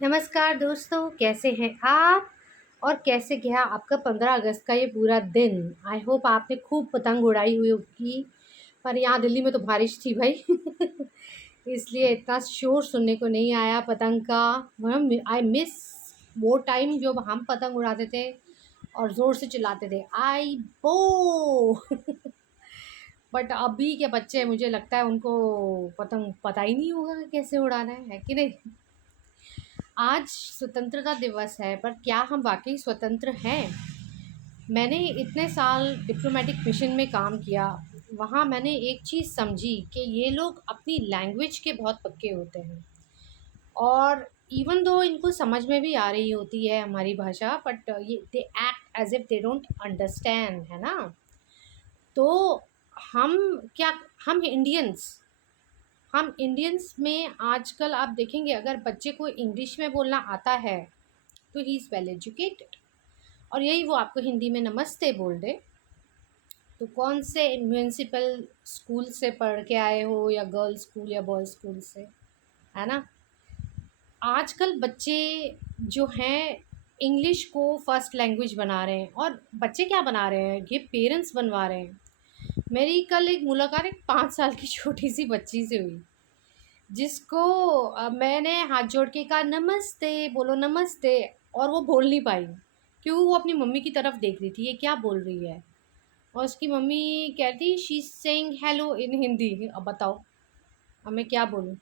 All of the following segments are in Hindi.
नमस्कार दोस्तों, कैसे हैं आप और कैसे गया आपका 15 अगस्त का ये पूरा दिन। आई होप आपने खूब पतंग उड़ाई हुई होगी। पर यहाँ दिल्ली में तो बारिश थी भाई इसलिए इतना शोर सुनने को नहीं आया पतंग का। आई मिस वो टाइम जब हम पतंग उड़ाते थे और ज़ोर से चिल्लाते थे आई बो बट अभी के बच्चे मुझे लगता है उनको पतंग पता ही नहीं होगा कैसे उड़ाना है कि नहीं। आज स्वतंत्रता दिवस है, पर क्या हम वाकई स्वतंत्र हैं? मैंने इतने साल डिप्लोमेटिक मिशन में काम किया। वहाँ मैंने एक चीज़ समझी कि ये लोग अपनी लैंग्वेज के बहुत पक्के होते हैं, और इवन दो इनको समझ में भी आ रही होती है हमारी भाषा, बट ये they act as if they don't understand, है ना। तो हम क्या हम इंडियंस में आजकल आप देखेंगे, अगर बच्चे को इंग्लिश में बोलना आता है तो ही इज़ वेल एजुकेटेड, और यही वो आपको हिंदी में नमस्ते बोल दे तो कौन से म्यूनसिपल स्कूल से पढ़ के आए हो, या गर्ल्स स्कूल या बॉयज़ स्कूल से, है ना। आजकल बच्चे जो हैं इंग्लिश को फर्स्ट लैंग्वेज बना रहे हैं, और बच्चे क्या बना रहे हैं, ये पेरेंट्स बनवा रहे हैं। मेरी कल एक मुलाकात एक 5 साल की छोटी सी बच्ची से हुई, जिसको मैंने हाथ जोड़ के कहा नमस्ते, बोलो नमस्ते, और वो बोल नहीं पाई। क्यों? वो अपनी मम्मी की तरफ देख रही थी, ये क्या बोल रही है, और उसकी मम्मी कहती शी सेइंग हेलो इन हिंदी। अब बताओ, अब मैं क्या बोलूँ।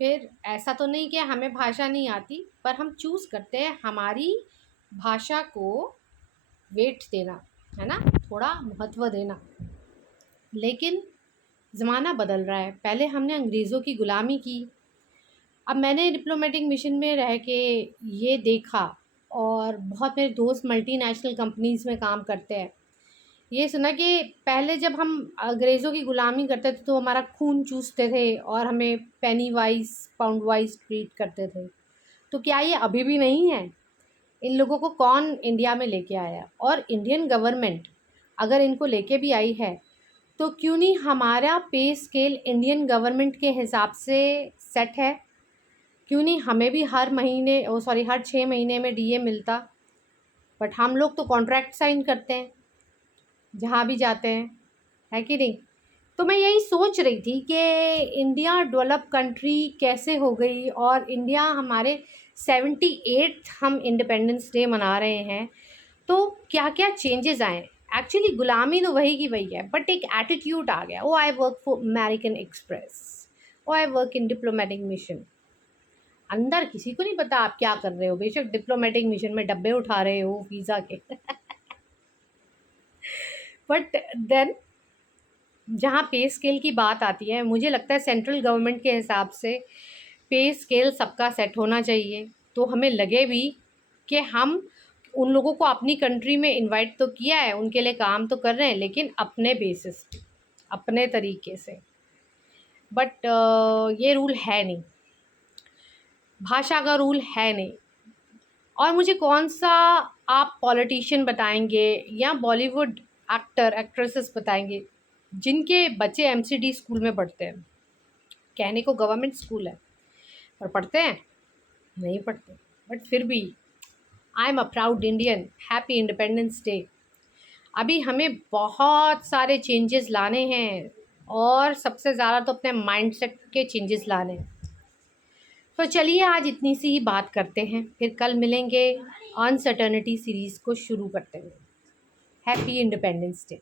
फिर ऐसा तो नहीं कि हमें भाषा नहीं आती, पर हम चूज़ करते हैं हमारी भाषा को वेट देना, है ना, थोड़ा महत्व देना। लेकिन ज़माना बदल रहा है। पहले हमने अंग्रेज़ों की ग़ुलामी की, अब मैंने डिप्लोमेटिक मिशन में रह के ये देखा, और बहुत मेरे दोस्त मल्टीनेशनल कंपनीज़ में काम करते हैं। ये सुना कि पहले जब हम अंग्रेज़ों की ग़ुलामी करते थे तो हमारा खून चूसते थे और हमें पेनी वाइज़ पाउंड वाइज़ ट्रीट करते थे। तो क्या ये अभी भी नहीं है? इन लोगों को कौन इंडिया में लेके आया? और इंडियन गवर्नमेंट अगर इनको लेके भी आई है तो क्यों नहीं हमारा पे स्केल इंडियन गवर्नमेंट के हिसाब से सेट है? क्यों नहीं हमें भी हर 6 महीने में डीए मिलता। बट हम लोग तो कॉन्ट्रैक्ट साइन करते हैं जहाँ भी जाते हैं, है कि नहीं। तो मैं यही सोच रही थी कि इंडिया डेवलप कंट्री कैसे हो गई, और इंडिया हमारे 78 हम इंडिपेंडेंस डे मना रहे हैं, तो क्या क्या चेंजेस आए। एक्चुअली गुलामी तो वही की वही है, बट एक एटीट्यूड आ गया। Oh I work for American Express, oh I work in diplomatic mission. अंदर किसी को नहीं पता आप क्या कर रहे हो, बेशक डिप्लोमेटिक मिशन में डब्बे उठा रहे हो वीज़ा के बट देन जहाँ पे स्केल की बात आती है, मुझे लगता है सेंट्रल गवर्नमेंट के हिसाब से पे स्केल सबका सेट होना चाहिए। तो हमें लगे भी कि हम उन लोगों को अपनी कंट्री में इनवाइट तो किया है, उनके लिए काम तो कर रहे हैं, लेकिन अपने बेसिस पे, अपने तरीके से। बट ये रूल है नहीं, भाषा का रूल है नहीं। और मुझे कौन सा आप पॉलिटिशियन बताएंगे या बॉलीवुड एक्टर एक्ट्रेसेस बताएंगे जिनके बच्चे एमसीडी स्कूल में पढ़ते हैं। कहने को गवर्नमेंट स्कूल है, पर पढ़ते हैं नहीं पढ़ते। बट फिर भी I am a proud Indian, happy independence day. अभी हमें बहुत सारे चेंजेस लाने हैं, और सबसे ज़्यादा तो अपने माइंडसेट के चेंजेस लाने हैं। तो चलिए आज इतनी सी ही बात करते हैं, फिर कल मिलेंगे अनसर्टनिटी सीरीज़ को शुरू करते हुए। Happy independence day.